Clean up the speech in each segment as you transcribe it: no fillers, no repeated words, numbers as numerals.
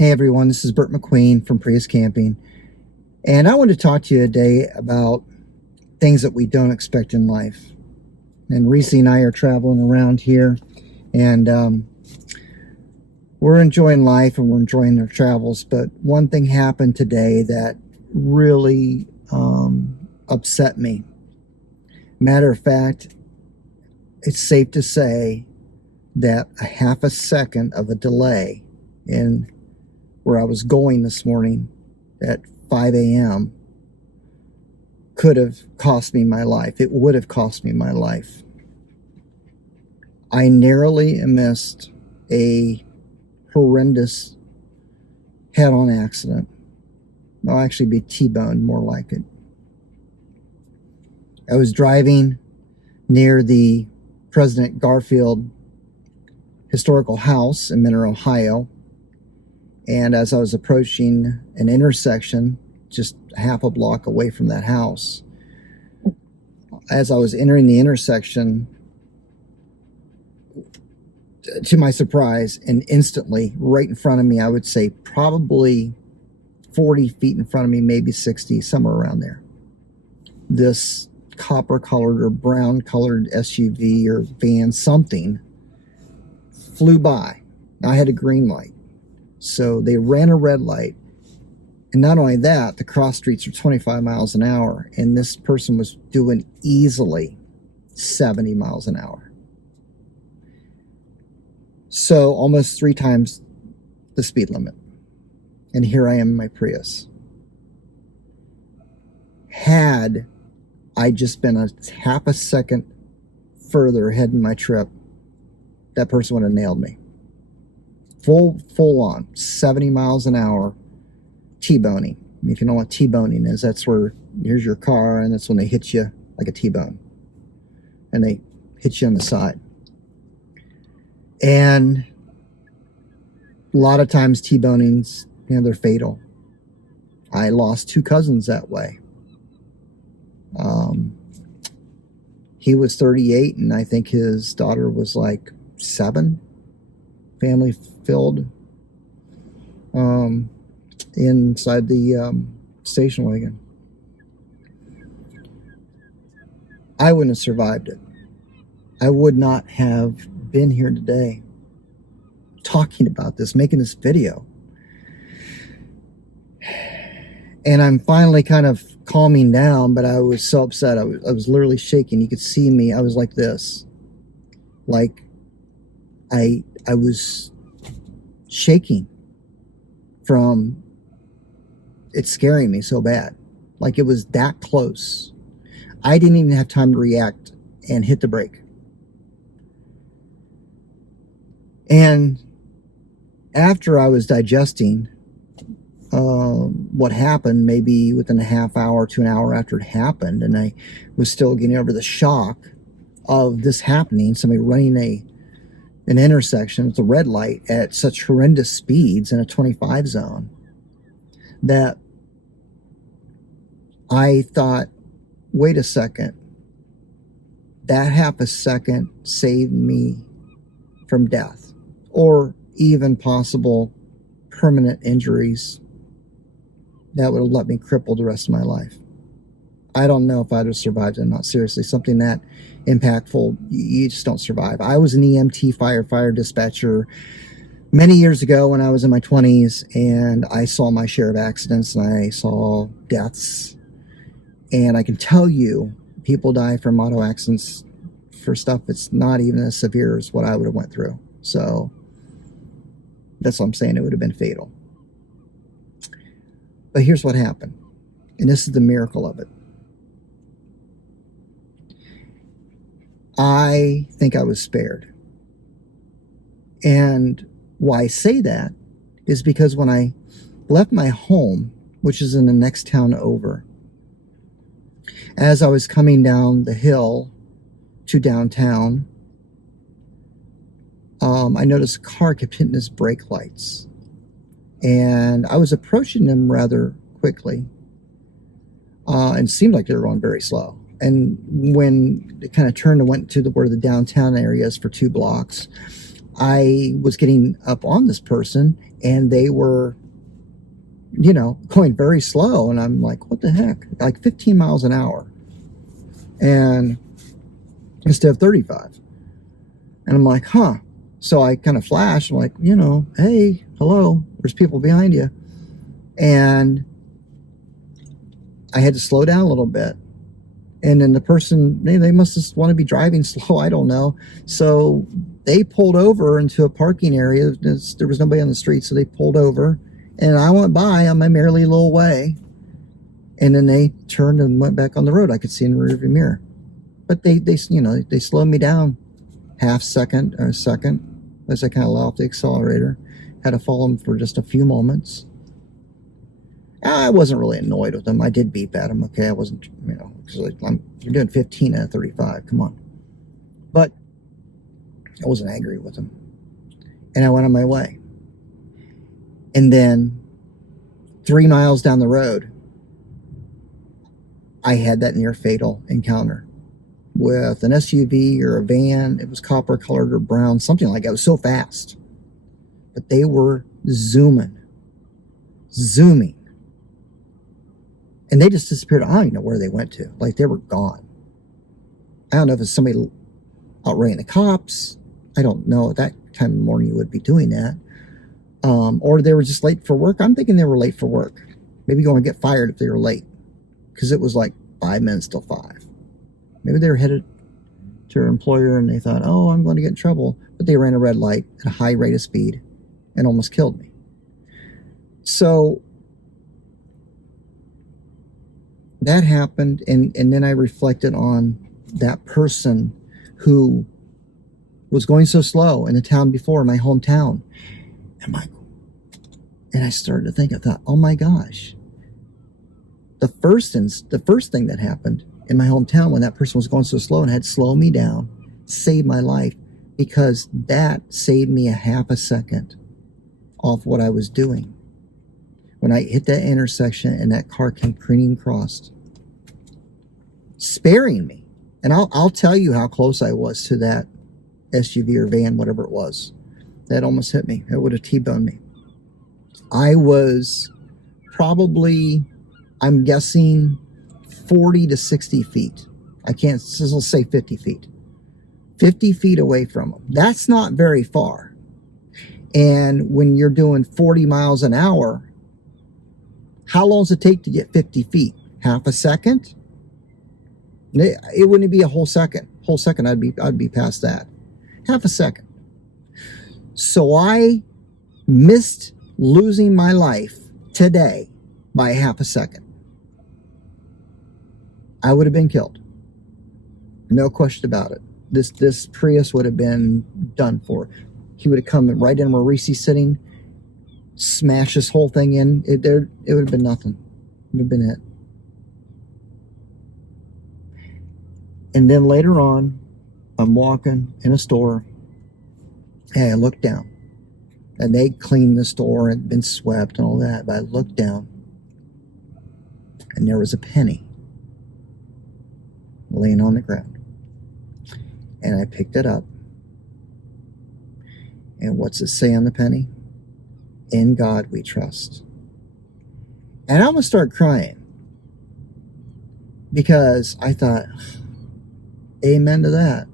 Hey everyone, this is Bert McQueen from Prius Camping, and I want to talk to you today about things that we don't expect in life. And Reese and I are traveling around here, and we're enjoying life and we're enjoying our travels, but one thing happened today that really upset me. Matter of fact, it's safe to say that a half a second of a delay in where I was going this morning at 5 a.m. could have cost me my life. It would have cost me my life. I narrowly missed a horrendous head-on accident. I'll actually be T-boned, more like it. I was driving near the President Garfield Historical House in Mentor, Ohio. And as I was approaching an intersection, just half a block away from that house, as I was entering the intersection, to my surprise, and instantly, right in front of me, I would say probably 40 feet in front of me, maybe 60, somewhere around there, this copper-colored or brown-colored SUV or van, something, flew by. I had a green light. So they ran a red light, and not only that, the cross streets are 25 miles an hour, and this person was doing easily 70 miles an hour. So almost 3 times the speed limit. And here I am in my Prius. Had I just been a half a second further ahead in my trip, that person would have nailed me. Full on 70 miles an hour T-boning. If you know what T-boning is, that's where here's your car and that's when they hit you like a T-bone and they hit you on the side. And a lot of times T-bonings, they're fatal. I lost 2 cousins that way. He was 38 and I think his daughter was like 7. Family filled inside the station wagon. I wouldn't have survived it. I would not have been here today talking about this, making this video. And I'm finally kind of calming down, but I was so upset. I was literally shaking. You could see me. I was like this. Like I was shaking from it scaring me so bad. Like it was that close. I didn't even have time to react and hit the brake. And after I was digesting what happened, maybe within a half hour to an hour after it happened, and I was still getting over the shock of this happening, somebody running an intersection with a red light at such horrendous speeds in a 25 zone, that I thought, wait a second, that half a second saved me from death or even possible permanent injuries that would have left me crippled the rest of my life. I don't know if I'd have survived it or not. Seriously, something that impactful, you just don't survive. I was an EMT firefighter dispatcher many years ago when I was in my 20s, and I saw my share of accidents and I saw deaths. And I can tell you, people die from auto accidents for stuff that's not even as severe as what I would have went through. So that's what I'm saying. It would have been fatal. But here's what happened, and this is the miracle of it. I think I was spared. And why I say that is because when I left my home, which is in the next town over, as I was coming down the hill to downtown, I noticed a car kept hitting his brake lights. And I was approaching them rather quickly. And it seemed like they were going very slow. And when it kind of turned and went to where the downtown area is for 2 blocks, I was getting up on this person, and they were, going very slow. And I'm like, what the heck? Like 15 miles an hour. And instead of 35. And I'm like, huh. So I kind of flashed. I'm like, hey, hello, there's people behind you. And I had to slow down a little bit. And then the person, they must just want to be driving slow. I don't know. So they pulled over into a parking area. There was nobody on the street, so they pulled over. And I went by on my merely little way. And then they turned and went back on the road. I could see in the rearview mirror. But they slowed me down half second or a second as I kind of let off the accelerator. Had to follow them for just a few moments. I wasn't really annoyed with them. I did beep at them. Okay, I wasn't, because you're doing 15 out of 35. Come on. But I wasn't angry with them. And I went on my way. And then 3 miles down the road, I had that near fatal encounter with an SUV or a van. It was copper colored or brown, something like that. It was so fast. But they were zooming. And they just disappeared. I don't even know where they went to. Like, they were gone. I don't know if it's somebody outrunning the cops. I don't know. At that time of the morning, you would be doing that. Or they were just late for work. I'm thinking they were late for work. Maybe going to get fired if they were late. Because it was like 5 minutes till 5. Maybe they were headed to their employer and they thought, oh, I'm going to get in trouble. But they ran a red light at a high rate of speed and almost killed me. So that happened, and then I reflected on that person who was going so slow in the town before, my hometown. And I started to think, I thought, oh my gosh. The first thing that happened in my hometown when that person was going so slow and had slowed me down, saved my life, because that saved me a half a second off what I was doing. When I hit that intersection and that car came careening across, sparing me. And I'll tell you how close I was to that SUV or van, whatever it was. That almost hit me. It would have T-boned me. I was probably, I'm guessing, 40 to 60 feet. I can't, let's say 50 feet. 50 feet away from them. That's not very far. And when you're doing 40 miles an hour, how long does it take to get 50 feet? Half a second? It wouldn't be a whole second. I'd be past that. Half a second. So I missed losing my life today by half a second. I would have been killed. No question about it. This Prius would have been done for. He would have come right in where Reese's sitting, smash this whole thing in. It would have been nothing. It would have been it. And then later on, I'm walking in a store, and I look down. And they cleaned the store and been swept and all that. But I looked down, and there was a penny laying on the ground. And I picked it up. And what's it say on the penny? In God we trust. And I almost started crying, because I thought, amen to that.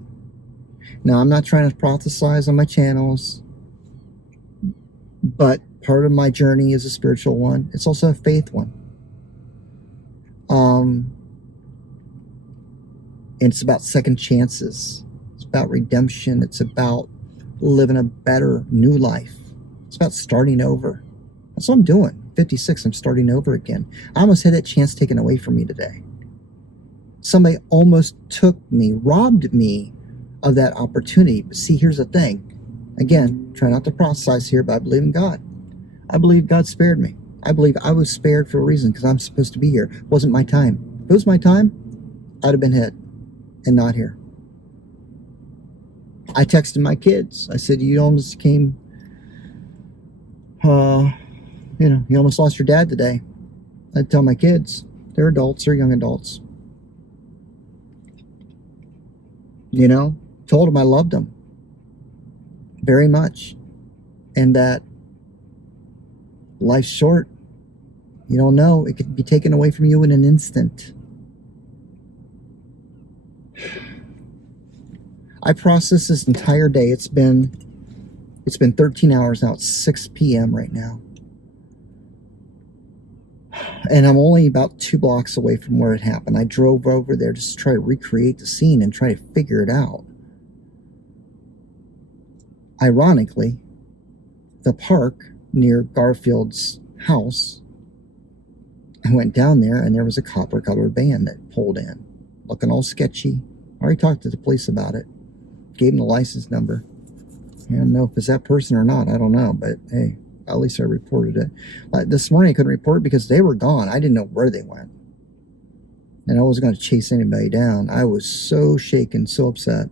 Now, I'm not trying to prophesize on my channels, but part of my journey is a spiritual one. It's also a faith one. And it's about second chances. It's about redemption. It's about living a better new life. It's about starting over. That's what I'm doing. 56, I'm starting over again. I almost had that chance taken away from me today. Somebody almost took me, robbed me of that opportunity. But see, here's the thing. Again, try not to prophesize here, but I believe in God. I believe God spared me. I believe I was spared for a reason, because I'm supposed to be here. It wasn't my time. If it was my time, I'd have been hit and not here. I texted my kids. I said, you almost came, you almost lost your dad today. I'd tell my kids. They're adults. They're young adults. Told them I loved them. very much, and that life's short. You don't know. It could be taken away from you in an instant. I processed this entire day. It's been 13 hours now. It's 6 p.m. right now. And I'm only about 2 blocks away from where it happened. I drove over there just to try to recreate the scene and try to figure it out. Ironically, the park near Garfield's house, I went down there and there was a copper-colored van that pulled in, looking all sketchy. I already talked to the police about it. Gave them the license number. I don't know if it's that person or not. I don't know, but hey, at least I reported it. This morning I couldn't report it because they were gone. I didn't know where they went. And I wasn't going to chase anybody down. I was so shaken, so upset.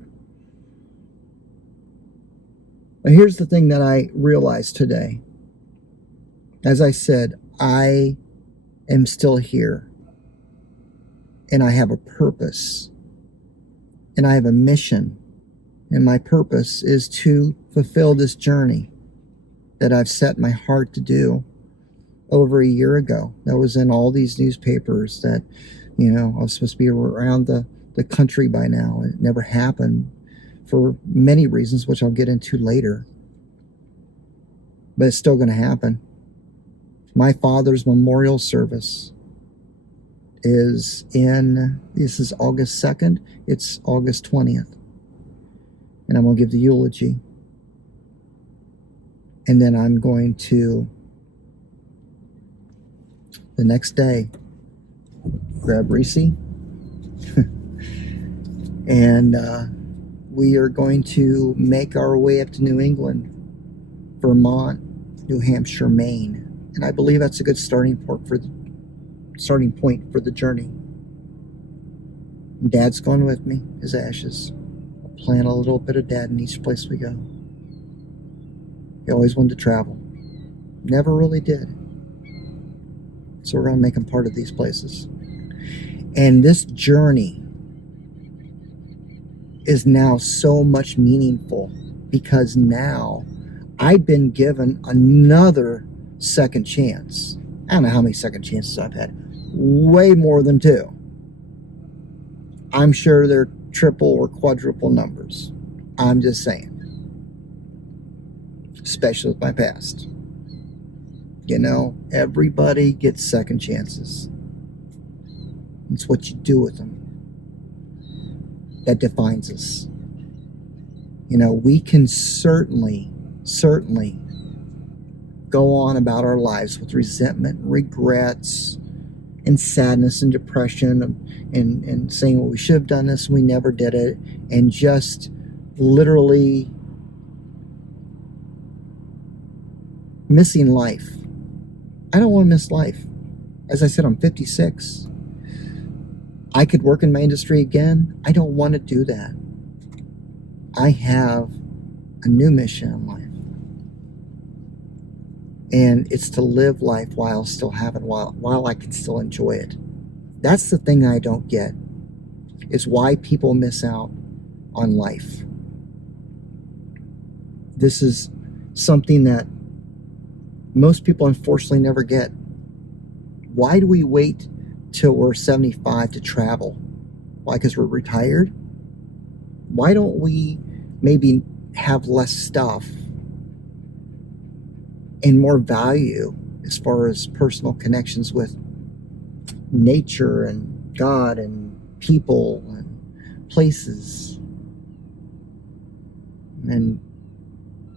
But here's the thing that I realized today. As I said, I am still here. And I have a purpose. And I have a mission. And my purpose is to fulfill this journey that I've set my heart to do over a year ago. That was in all these newspapers that, I was supposed to be around the country by now. It never happened for many reasons, which I'll get into later. But it's still going to happen. My father's memorial service is this is August 2nd. It's August 20th. And I'm going to give the eulogy. And then I'm going to, the next day, grab Reese. And we are going to make our way up to New England, Vermont, New Hampshire, Maine. And I believe that's a good starting point for the journey. Dad's going with me, his ashes. I'll plant a little bit of Dad in each place we go. He always wanted to travel. Never really did. So we're going to make him part of these places. And this journey is now so much meaningful because now I've been given another second chance. I don't know how many second chances I've had. Way more than 2. I'm sure they're triple or quadruple numbers. I'm just saying. Especially with my past. Everybody gets second chances. It's what you do with them that defines us. We can certainly go on about our lives with resentment, regrets, and sadness and depression and saying, well, we should have done this, we never did it, and just literally missing life. I don't want to miss life. As I said, I'm 56. I could work in my industry again. I don't want to do that. I have a new mission in life. And it's to live life while still having, while I can still enjoy it. That's the thing I don't get. Is why people miss out on life. This is something that most people unfortunately never get. Why do we wait till we're 75 to travel? Why? Because we're retired? Why don't we maybe have less stuff and more value as far as personal connections with nature and God and people and places, and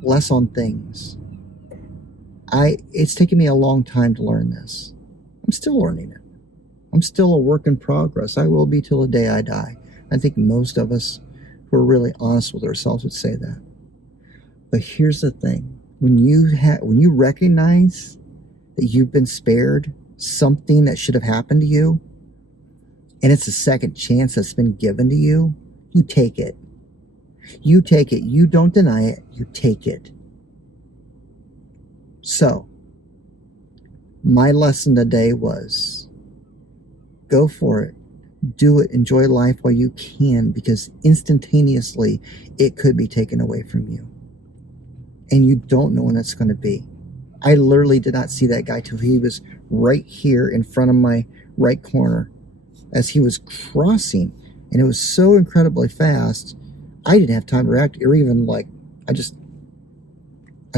less on things? It's taken me a long time to learn this. I'm still learning it. I'm still a work in progress. I will be till the day I die. I think most of us who are really honest with ourselves would say that. But here's the thing. When you recognize that you've been spared something that should have happened to you, and it's a second chance that's been given to you, you take it. You take it. You don't deny it. You take it. So, my lesson today was, go for it. Do it. Enjoy life while you can, because instantaneously it could be taken away from you. and you don't know when it's going to be. I literally did not see that guy till he was right here in front of my right corner as he was crossing, and it was so incredibly fast. I didn't have time to react, or even like, I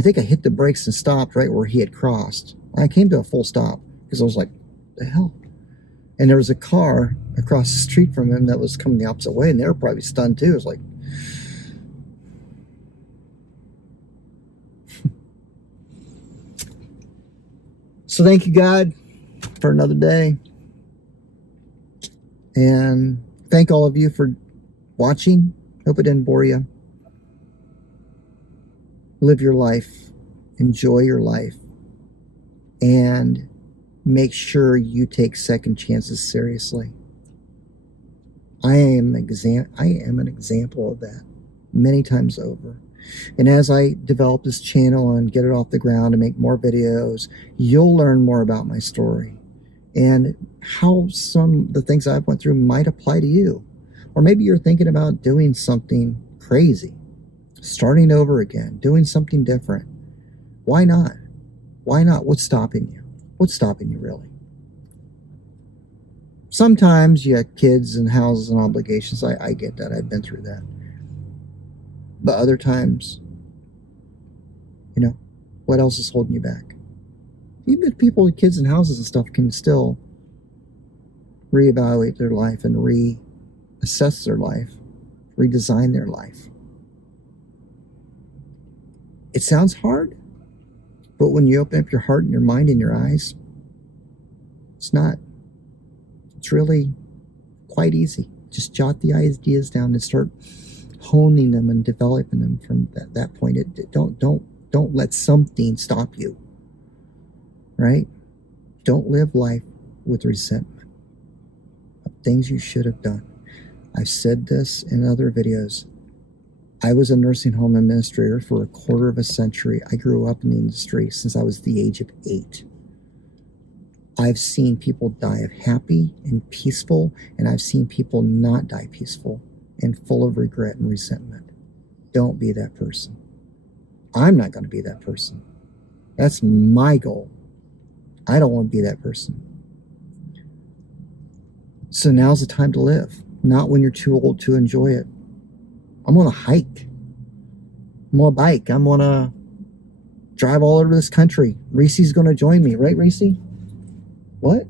think I hit the brakes and stopped right where he had crossed. I came to a full stop because I was like, the hell? And there was a car across the street from him that was coming the opposite way, and they were probably stunned too. It was like, so thank you, God, for another day. And thank all of you for watching. Hope it didn't bore you. Live your life. Enjoy your life. And make sure you take second chances seriously. I am an example of that many times over. And as I develop this channel and get it off the ground and make more videos, you'll learn more about my story and how some of the things I've went through might apply to you. Or maybe you're thinking about doing something crazy, starting over again, doing something different. Why not? Why not? What's stopping you? What's stopping you, really? Sometimes you have kids and houses and obligations. I get that. I've been through that. But other times, you know, what else is holding you back? Even if people with kids and houses and stuff can still reevaluate their life and reassess their life, redesign their life. It sounds hard, but when you open up your heart and your mind and your eyes, it's not. It's really quite easy. Just jot the ideas down and start honing them and developing them from that point. Don't let something stop you. Right? Don't live life with resentment of things you should have done. I've said this in other videos. I was a nursing home administrator for a quarter of a century. I grew up in the industry since I was the age of 8. I've seen people die of happy and peaceful, and I've seen people not die peaceful and full of regret and resentment. Don't be that person. I'm not going to be that person. That's my goal. I don't want to be that person. So now's the time to live, not when you're too old to enjoy it. I'm going to hike. I'm going to bike. I'm going to drive all over this country. Reese's going to join me, right, Reese? What?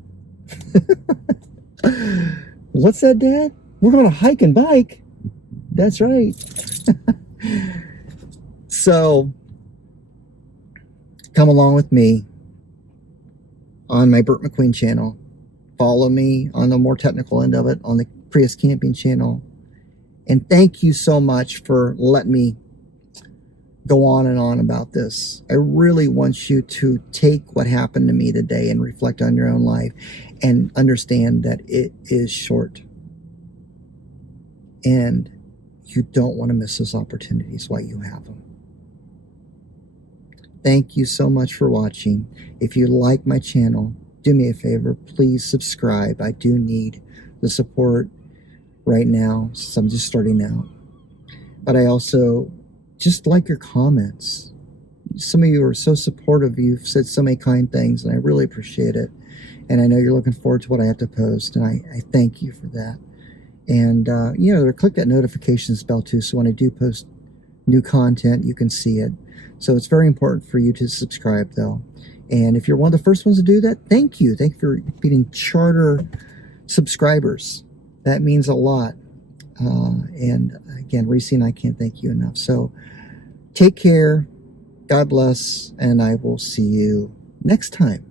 What's that, Dad? We're going to hike and bike. That's right. So, come along with me on my Burt McQueen channel. Follow me on the more technical end of it on the Prius Camping channel. And thank you so much for letting me go on and on about this. I really want you to take what happened to me today and reflect on your own life and understand that it is short. And you don't want to miss those opportunities while you have them. Thank you so much for watching. If you like my channel, do me a favor, please subscribe. I do need the support right now since I'm just starting out. But I also just like your comments. Some of you are so supportive. You've said so many kind things, and I really appreciate it. And I know you're looking forward to what I have to post, and I thank you for that. And, you know, click that notifications bell too, so when I do post new content, you can see it. So it's very important for you to subscribe, though. And if you're one of the first ones to do that, thank you. Thank you for being charter subscribers. That means a lot. And again, Reese and I can't thank you enough. So take care. God bless. And I will see you next time.